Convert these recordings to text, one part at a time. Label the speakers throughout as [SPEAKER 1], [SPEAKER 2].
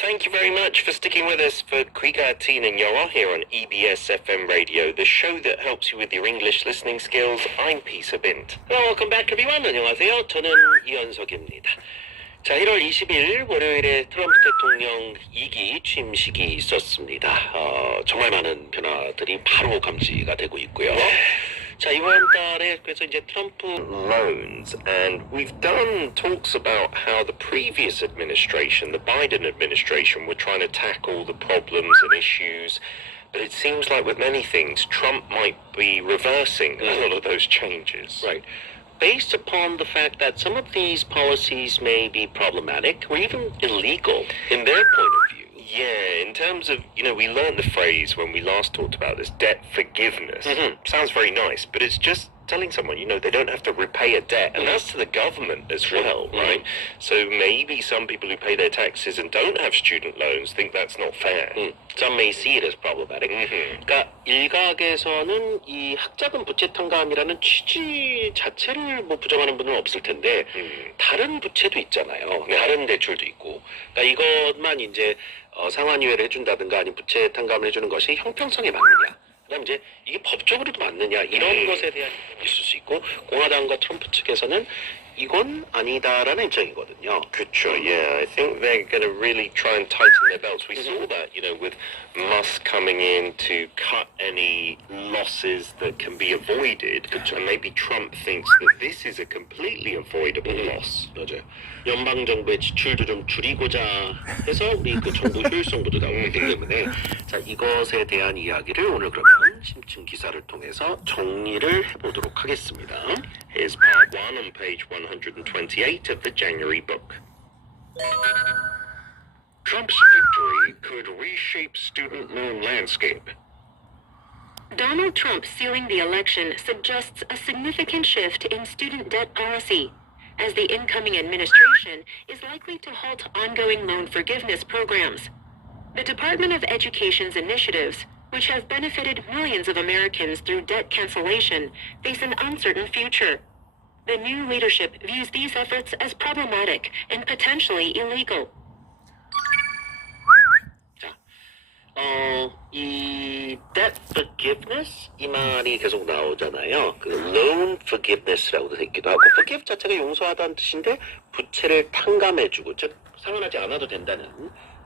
[SPEAKER 1] Thank you very much for sticking with us for Kriga Teen and Yora here on E EBS FM Radio, the show that helps you with your English listening skills. I'm Peter Bint.
[SPEAKER 2] Hello, welcome back everyone. 안녕하세요. 저는 이현석입니다. 자, 1월 20일 월요일에 트럼프 대통령 2기 취임식이 있었습니다. 어, 정말 많은 변화들이 바로 감지가 되고 있고요. So you weren't there, because Trump
[SPEAKER 1] loans, and we've done talks about how the previous administration, the Biden administration, were trying to tackle the problems and issues. But it seems like with many things, Trump might be reversing a lot of those changes.
[SPEAKER 2] Right. Based upon the fact that some of these policies may be problematic or even illegal in their point of view.
[SPEAKER 1] Yeah, in terms of, you know, we learned the phrase when we last talked about this debt forgiveness.
[SPEAKER 2] Mhm.
[SPEAKER 1] Sounds very nice, but it's just telling someone, you know, they don't have to repay a debt. And that's to the government as well,
[SPEAKER 2] Mhm.
[SPEAKER 1] right? So maybe some people who pay their taxes and don't have student loans think that's not fair.
[SPEAKER 2] 음, some may see it as problematic.
[SPEAKER 1] Mhm.
[SPEAKER 2] 그러니까 일각에서는 이 학자금 부채 탕감이라는 취지 자체를 뭐 부정하는 분은 없을 텐데
[SPEAKER 1] 음.
[SPEAKER 2] 다른 부채도 있잖아요.
[SPEAKER 1] 네.
[SPEAKER 2] 다른 대출도 있고. 그러니까 이것만 이제 어, 상환유예를 해준다든가 아니면 부채 탕감을 해주는 것이 형평성에 맞느냐. 그다음 이제 이게 법적으로도 맞느냐 이런
[SPEAKER 1] 음.
[SPEAKER 2] 것에 대한 있을 수 있고 공화당과 트럼프 측에서는 이건 아니다라는 입장이거든요.
[SPEAKER 1] Sure, yeah. I think they're going to really try and tighten their belts. We saw that, you know, with Musk coming in to cut any losses that can be avoided. And maybe Trump thinks that this is a completely avoidable loss.
[SPEAKER 2] 맞아요. 연방 정부의 지출도 좀 줄이고자 해서 우리 그 정부 효율성도 나오기 때문에 자 이것에 대한 이야기를 오늘 그러면 심층 기사를 통해서 정리를 해보도록 하겠습니다.
[SPEAKER 1] Here's part one on page 128 of the January book. Trump's victory could reshape student loan landscape.
[SPEAKER 3] Donald Trump sealing the election suggests a significant shift in student debt policy, as the incoming administration is likely to halt ongoing loan forgiveness programs. The Department of Education's initiatives, which have benefited millions of Americans through debt cancellation, face an uncertain future. The new leadership views these efforts as problematic and potentially illegal.
[SPEAKER 2] 자, 어, 이 debt forgiveness 이 말이 계속 나오잖아요. 그 loan forgiveness라고도 되기도 하고 forgive 자체가 용서하다는 뜻인데 부채를 탕감해주고 즉 상환하지 않아도 된다는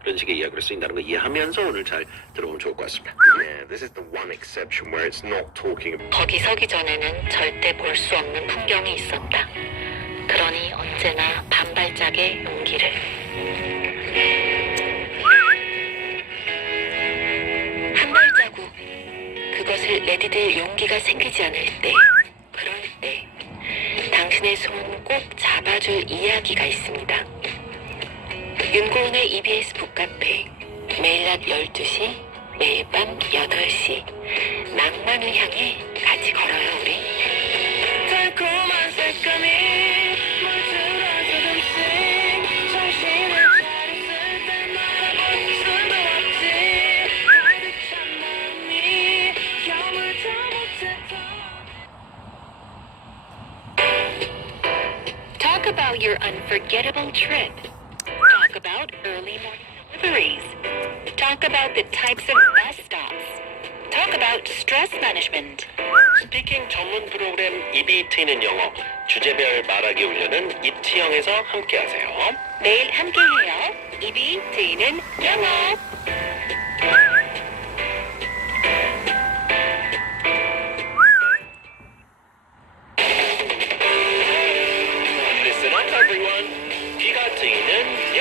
[SPEAKER 2] 그런 식의 이야기를 쓰인다는 거 이해하면서 오늘 잘 들어보면 좋을 것 같습니다.
[SPEAKER 1] Yeah, this is the one exception where it's not talking about.
[SPEAKER 3] 거기 서기 전에는 절대 볼 수 없는 풍경이 있었다. 그러니 언제나 반발짝의 용기를. 한 발자국. 그것을 내디딜 용기가 생기지 않을 때, 그럴 때, 당신의 손 꼭 잡아줄 이야기가 있습니다. 윤고은의 EBS 북카페. 매일 낮 12시, 매일 밤 8시. 낭만을 향해 같이 걸어요, 우리. 달콤한 색감이 Talk about your unforgettable trip. Early morning deliveries. Talk about the types of bus stops. Talk about stress management.
[SPEAKER 2] 스피킹 전문 프로그램 EBT는 영어 주제별 말하기 훈련은 이치영에서 함께하세요.
[SPEAKER 3] 매일 함께해요. 입이 트이는 영어.
[SPEAKER 2] Listen up, everyone. 귀가 트이는